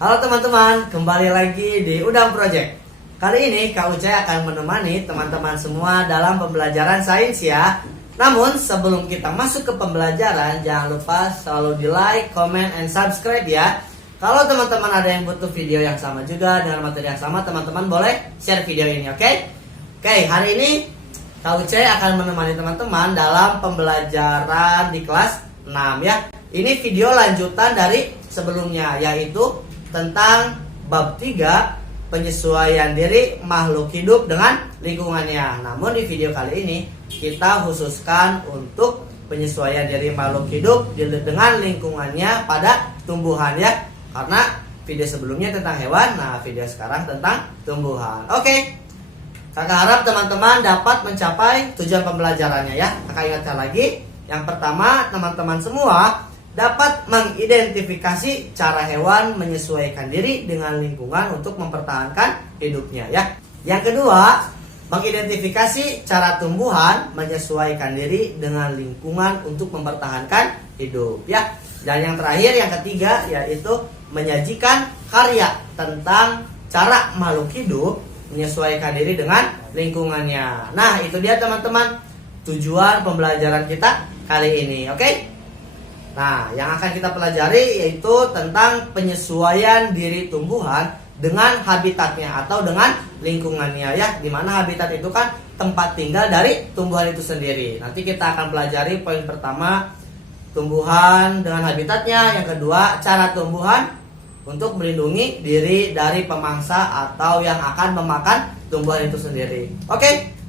Halo teman-teman, kembali lagi di Udang Project. Kali ini Kak Ucai akan menemani teman-teman semua dalam pembelajaran sains ya. Namun sebelum kita masuk ke pembelajaran, jangan lupa selalu di like, comment, and subscribe ya. Kalau teman-teman ada yang butuh video yang sama juga dengan materi yang sama, teman-teman boleh share video ini, oke? Oke, hari ini Kak Ucai akan menemani teman-teman dalam pembelajaran di kelas 6 ya. Ini video lanjutan dari sebelumnya, yaitu tentang bab 3 penyesuaian diri makhluk hidup dengan lingkungannya. Namun di video kali ini kita khususkan untuk penyesuaian diri makhluk hidup dengan lingkungannya pada tumbuhan ya. Karena video sebelumnya tentang hewan, nah video sekarang tentang tumbuhan. Oke. Kakak harap teman-teman dapat mencapai tujuan pembelajarannya ya. Kakak ingatkan lagi, yang pertama teman-teman semua dapat mengidentifikasi cara hewan menyesuaikan diri dengan lingkungan untuk mempertahankan hidupnya ya. Yang kedua, mengidentifikasi cara tumbuhan menyesuaikan diri dengan lingkungan untuk mempertahankan hidup ya. Dan yang terakhir, yang ketiga, yaitu menyajikan karya tentang cara makhluk hidup menyesuaikan diri dengan lingkungannya. Nah, itu dia teman-teman tujuan pembelajaran kita kali ini, oke? Nah, yang akan kita pelajari yaitu tentang penyesuaian diri tumbuhan dengan habitatnya atau dengan lingkungannya ya. Dimana habitat itu kan tempat tinggal dari tumbuhan itu sendiri. Nanti kita akan pelajari poin pertama, tumbuhan dengan habitatnya. Yang kedua, cara tumbuhan untuk melindungi diri dari pemangsa atau yang akan memakan tumbuhan itu sendiri. Oke?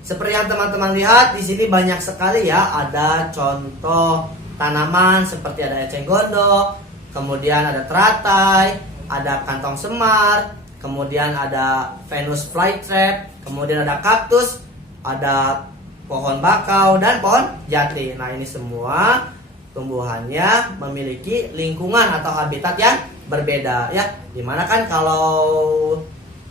Seperti yang teman-teman lihat di sini banyak sekali ya, ada contoh tanaman seperti ada eceng gondok, kemudian ada teratai, ada kantong semar, kemudian ada Venus flytrap, kemudian ada kaktus, ada pohon bakau dan pohon jati. Nah, ini semua tumbuhannya memiliki lingkungan atau habitat yang berbeda ya. Dimana kan kalau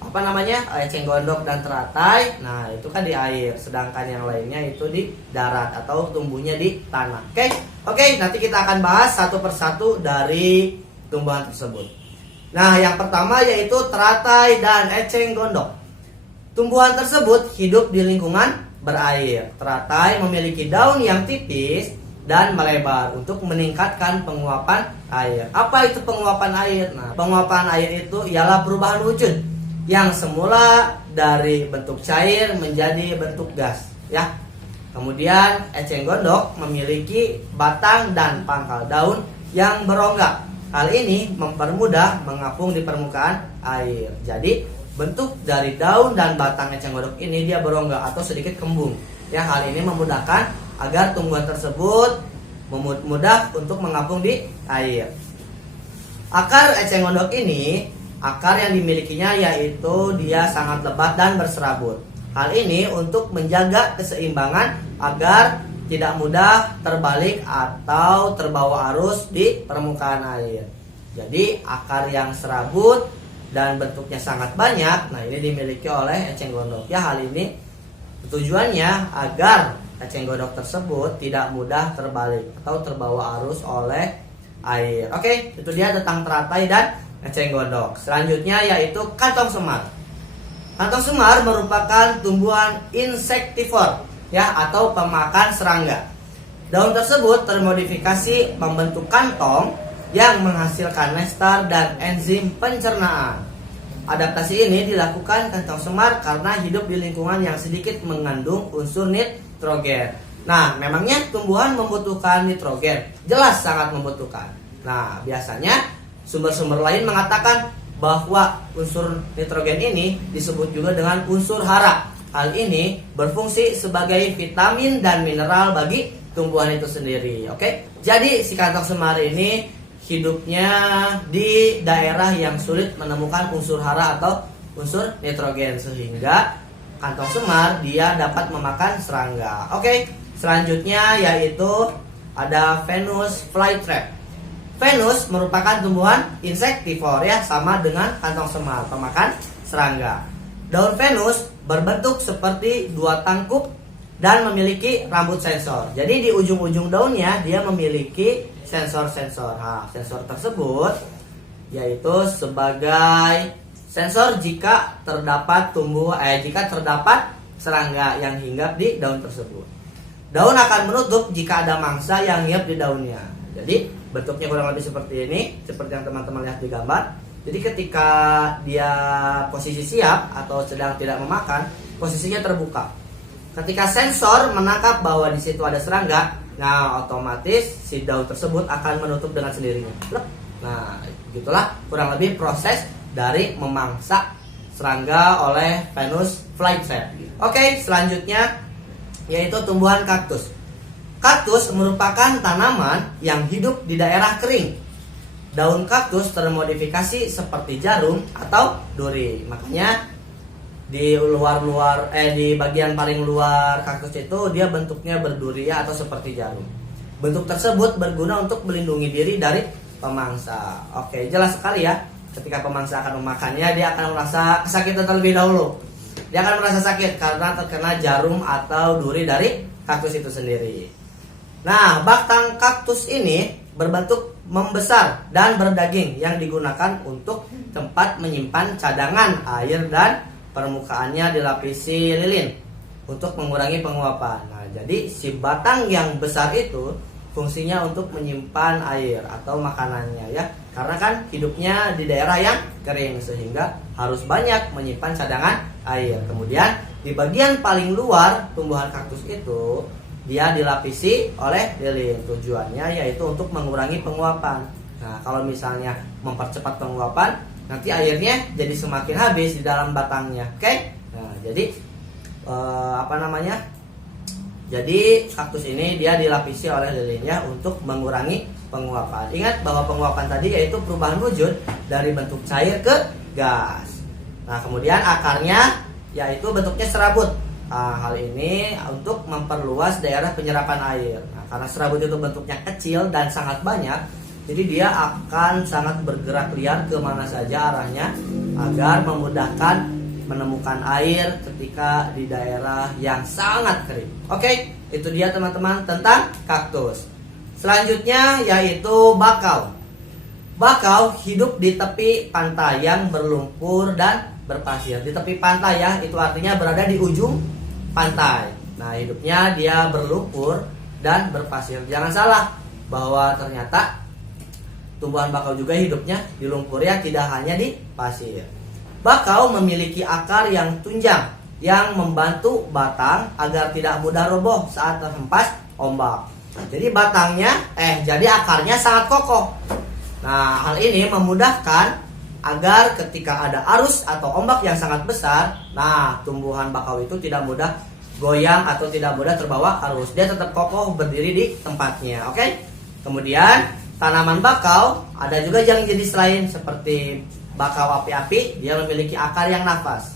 eceng gondok dan teratai, nah itu kan di air, sedangkan yang lainnya itu di darat atau tumbuhnya di tanah. Oke, nanti kita akan bahas satu persatu dari tumbuhan tersebut. Nah, yang pertama yaitu teratai dan eceng gondok. Tumbuhan tersebut hidup di lingkungan berair. Teratai memiliki daun yang tipis dan melebar untuk meningkatkan penguapan air. Apa itu penguapan air? Nah, penguapan air itu ialah perubahan wujud yang semula dari bentuk cair menjadi bentuk gas ya. Kemudian eceng gondok memiliki batang dan pangkal daun yang berongga. Hal ini mempermudah mengapung di permukaan air. Jadi bentuk dari daun dan batang eceng gondok ini dia berongga atau sedikit kembung ya. Hal ini memudahkan agar tumbuhan tersebut mudah untuk mengapung di air. Akar eceng gondok ini, akar yang dimilikinya yaitu dia sangat lebat dan berserabut. Hal ini untuk menjaga keseimbangan agar tidak mudah terbalik atau terbawa arus di permukaan air. Jadi akar yang serabut dan bentuknya sangat banyak, nah ini dimiliki oleh eceng gondok. Ya, hal ini tujuannya agar eceng gondok tersebut tidak mudah terbalik atau terbawa arus oleh air. Oke, itu dia tentang teratai dan eceng gondok. Selanjutnya yaitu kantong semar. Kantong semar merupakan tumbuhan insektivor ya, atau pemakan serangga. Daun tersebut termodifikasi membentuk kantong yang menghasilkan nektar dan enzim pencernaan. Adaptasi ini dilakukan kantong semar karena hidup di lingkungan yang sedikit mengandung unsur nitrogen. Nah, memangnya tumbuhan membutuhkan nitrogen? Jelas sangat membutuhkan. Nah, biasanya sumber-sumber lain mengatakan bahwa unsur nitrogen ini disebut juga dengan unsur hara. Hal ini berfungsi sebagai vitamin dan mineral bagi tumbuhan itu sendiri. Oke, jadi si kantong semar ini hidupnya di daerah yang sulit menemukan unsur hara atau unsur nitrogen, sehingga kantong semar dia dapat memakan serangga. Oke, selanjutnya yaitu ada Venus flytrap. Venus merupakan tumbuhan insektivor ya, sama dengan kantong semar, pemakan serangga. Daun Venus berbentuk seperti dua tangkup dan memiliki rambut sensor. Jadi di ujung-ujung daunnya dia memiliki sensor-sensor. Nah, sensor tersebut yaitu sebagai sensor jika terdapat serangga yang hinggap di daun tersebut. Daun akan menutup jika ada mangsa yang hinggap di daunnya. Jadi bentuknya kurang lebih seperti ini, seperti yang teman-teman lihat di gambar. Jadi ketika dia posisi siap atau sedang tidak memakan, posisinya terbuka. Ketika sensor menangkap bahwa di situ ada serangga, nah otomatis si daun tersebut akan menutup dengan sendirinya. Nah, gitulah kurang lebih proses dari memangsa serangga oleh Venus flytrap. Oke, selanjutnya yaitu tumbuhan kaktus. Kaktus merupakan tanaman yang hidup di daerah kering. Daun kaktus termodifikasi seperti jarum atau duri. Makanya di bagian paling luar kaktus itu dia bentuknya berduri atau seperti jarum. Bentuk tersebut berguna untuk melindungi diri dari pemangsa. Oke, jelas sekali ya. Ketika pemangsa akan memakannya, dia akan merasa kesakitan terlebih dahulu. Dia akan merasa sakit karena terkena jarum atau duri dari kaktus itu sendiri. Nah, batang kaktus ini berbentuk membesar dan berdaging yang digunakan untuk tempat menyimpan cadangan air dan permukaannya dilapisi lilin untuk mengurangi penguapan. Nah, jadi si batang yang besar itu fungsinya untuk menyimpan air atau makanannya ya. Karena kan hidupnya di daerah yang kering sehingga harus banyak menyimpan cadangan air. Kemudian di bagian paling luar tumbuhan kaktus itu dia dilapisi oleh lilin. Tujuannya yaitu untuk mengurangi penguapan. Nah, kalau misalnya mempercepat penguapan, nanti airnya jadi semakin habis di dalam batangnya. Oke? Nah, jadi Jadi kaktus ini dia dilapisi oleh lilinnya untuk mengurangi penguapan. Ingat bahwa penguapan tadi yaitu perubahan wujud dari bentuk cair ke gas. Nah, kemudian akarnya yaitu bentuknya serabut. Nah, hal ini untuk memperluas daerah penyerapan air. Nah, karena serabut itu bentuknya kecil dan sangat banyak, jadi dia akan sangat bergerak liar kemana saja arahnya agar memudahkan menemukan air ketika di daerah yang sangat kering. Oke, itu dia teman-teman tentang kaktus. Selanjutnya yaitu bakau. Bakau hidup di tepi pantai yang berlumpur dan berpasir. Di tepi pantai ya, itu artinya berada di ujung pantai. Nah, hidupnya dia berlumpur dan berpasir. Jangan salah bahwa ternyata tumbuhan bakau juga hidupnya di lumpur ya, tidak hanya di pasir. Bakau memiliki akar yang tunjang yang membantu batang agar tidak mudah roboh saat terhempas ombak. Jadi akarnya sangat kokoh. Nah, hal ini memudahkan agar ketika ada arus atau ombak yang sangat besar, nah tumbuhan bakau itu tidak mudah goyang atau tidak mudah terbawa arus. Dia tetap kokoh berdiri di tempatnya. Oke? Kemudian tanaman bakau ada juga yang jenis lain seperti bakau api-api. Dia memiliki akar yang nafas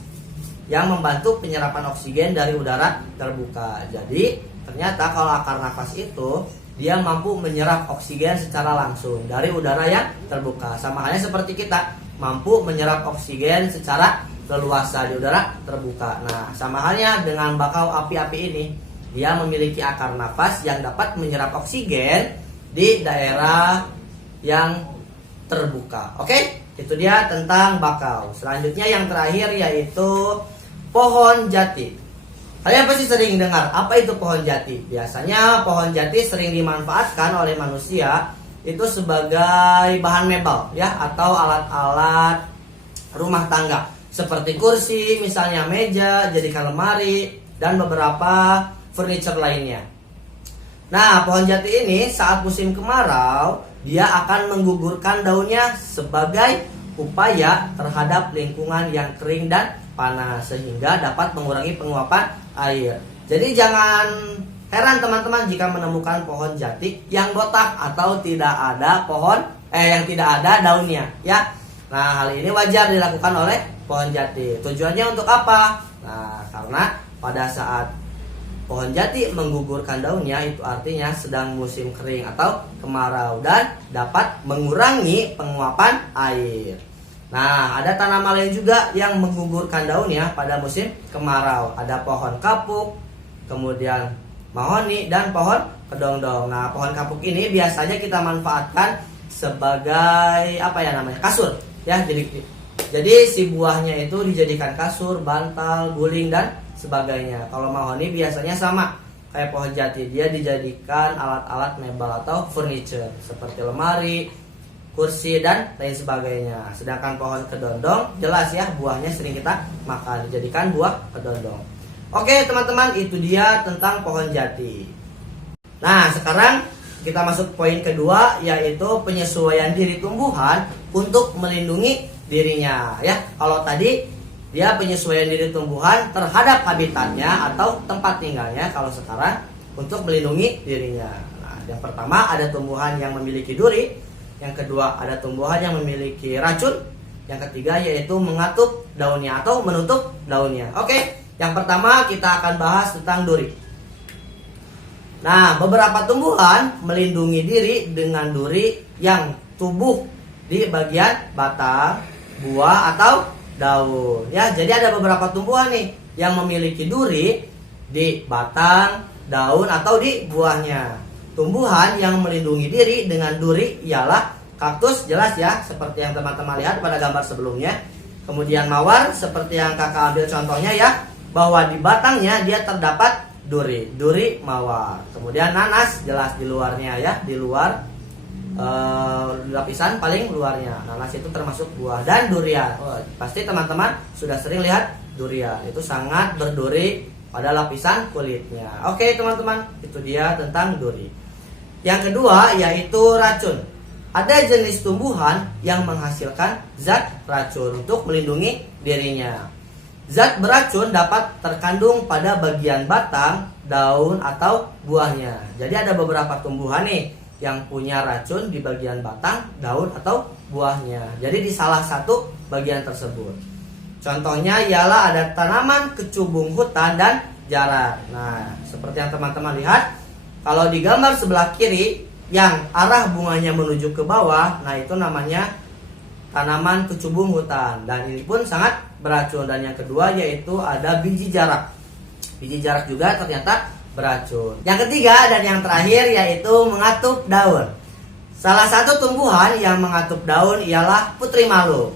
yang membantu penyerapan oksigen dari udara terbuka. Jadi ternyata kalau akar nafas itu dia mampu menyerap oksigen secara langsung dari udara yang terbuka. Sama halnya seperti kita mampu menyerap oksigen secara leluasa di udara terbuka. Nah, sama halnya dengan bakau api-api ini, dia memiliki akar nafas yang dapat menyerap oksigen di daerah yang terbuka. Oke? Itu dia tentang bakau. Selanjutnya yang terakhir yaitu pohon jati. Kalian pasti sering dengar, apa itu pohon jati? Biasanya pohon jati sering dimanfaatkan oleh manusia itu sebagai bahan mebel ya, atau alat-alat rumah tangga seperti kursi, misalnya meja, jadikan lemari dan beberapa furniture lainnya. Nah, pohon jati ini saat musim kemarau dia akan menggugurkan daunnya sebagai upaya terhadap lingkungan yang kering dan panas sehingga dapat mengurangi penguapan air. Jadi jangan heran teman-teman jika menemukan pohon jati yang botak atau tidak ada yang tidak ada daunnya ya. Nah, hal ini wajar dilakukan oleh pohon jati. Tujuannya untuk apa? Nah, karena pada saat pohon jati menggugurkan daunnya itu artinya sedang musim kering atau kemarau dan dapat mengurangi penguapan air. Nah, ada tanaman lain juga yang menggugurkan daunnya pada musim kemarau. Ada pohon kapuk, kemudian mahoni dan pohon kedongdong. Nah, pohon kapuk ini biasanya kita manfaatkan sebagai apa ya namanya, kasur ya. Jadi si buahnya itu dijadikan kasur, bantal, guling dan sebagainya. Kalau mahoni biasanya sama kayak pohon jati, dia dijadikan alat-alat mebel atau furniture seperti lemari, kursi dan lain sebagainya. Sedangkan pohon kedondong jelas ya, buahnya sering kita makan, dijadikan buah kedondong. Oke teman-teman, itu dia tentang pohon jati. Nah sekarang kita masuk poin kedua, yaitu penyesuaian diri tumbuhan untuk melindungi dirinya ya. Kalau tadi dia penyesuaian diri tumbuhan terhadap habitatnya atau tempat tinggalnya, kalau sekarang untuk melindungi dirinya. Nah, yang pertama ada tumbuhan yang memiliki duri, yang kedua ada tumbuhan yang memiliki racun, yang ketiga yaitu mengatup daunnya atau menutup daunnya. Oke, yang pertama kita akan bahas tentang duri. Nah, beberapa tumbuhan melindungi diri dengan duri yang tumbuh di bagian batang, buah atau daun. Ya, jadi ada beberapa tumbuhan nih yang memiliki duri di batang, daun atau di buahnya. Tumbuhan yang melindungi diri dengan duri ialah kaktus, jelas ya, seperti yang teman-teman lihat pada gambar sebelumnya. Kemudian mawar, seperti yang kakak ambil contohnya ya, bahwa di batangnya dia terdapat duri mawar. Kemudian nanas, jelas di luarnya ya, di luar lapisan paling luarnya. Nanas itu termasuk buah. Dan durian, pasti teman-teman sudah sering lihat durian, itu sangat berduri pada lapisan kulitnya. Oke teman-teman, itu dia tentang duri. Yang kedua yaitu racun. Ada jenis tumbuhan yang menghasilkan zat racun untuk melindungi dirinya. Zat beracun dapat terkandung pada bagian batang, daun atau buahnya. Jadi ada beberapa tumbuhan nih yang punya racun di bagian batang, daun atau buahnya. Jadi di salah satu bagian tersebut. Contohnya ialah ada tanaman kecubung hutan dan jarak. Nah, seperti yang teman-teman lihat, kalau di gambar sebelah kiri yang arah bunganya menuju ke bawah, nah itu namanya tanaman kecubung hutan, dan ini pun sangat beracun. Dan yang kedua yaitu ada biji jarak. Biji jarak juga ternyata beracun. Yang ketiga dan yang terakhir yaitu mengatup daun. Salah satu tumbuhan yang mengatup daun ialah putri malu.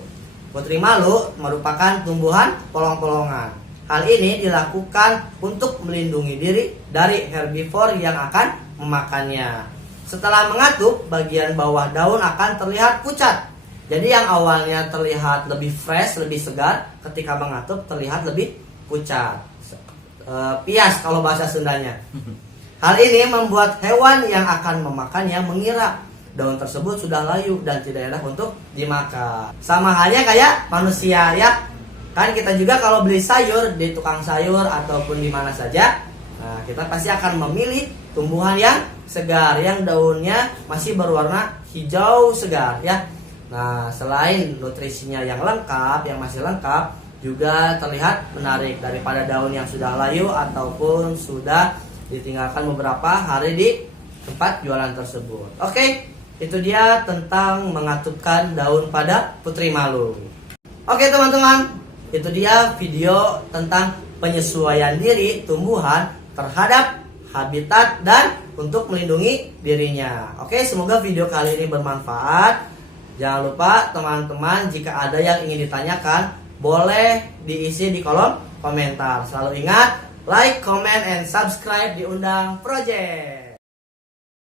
Putri malu merupakan tumbuhan polong-polongan. Hal ini dilakukan untuk melindungi diri dari herbivore yang akan memakannya. Setelah mengatup, bagian bawah daun akan terlihat pucat. Jadi yang awalnya terlihat lebih fresh, lebih segar, ketika mengatup terlihat lebih pucat. Pias kalau bahasa Sundanya. Hal ini membuat hewan yang akan memakannya mengira daun tersebut sudah layu dan tidak enak untuk dimakan. Sama halnya kayak manusia ya. Kan kita juga kalau beli sayur di tukang sayur ataupun di mana saja, nah, kita pasti akan memilih tumbuhan yang segar, yang daunnya masih berwarna hijau segar ya. Nah, selain nutrisinya yang lengkap, yang masih lengkap, juga terlihat menarik daripada daun yang sudah layu ataupun sudah ditinggalkan beberapa hari di tempat jualan tersebut. Oke, itu dia tentang mengatupkan daun pada putri malu. Oke teman-teman, itu dia video tentang penyesuaian diri tumbuhan terhadap habitat dan untuk melindungi dirinya. Oke, semoga video kali ini bermanfaat. Jangan lupa teman-teman, jika ada yang ingin ditanyakan, boleh diisi di kolom komentar. Selalu ingat, like, comment, and subscribe di Undang Project.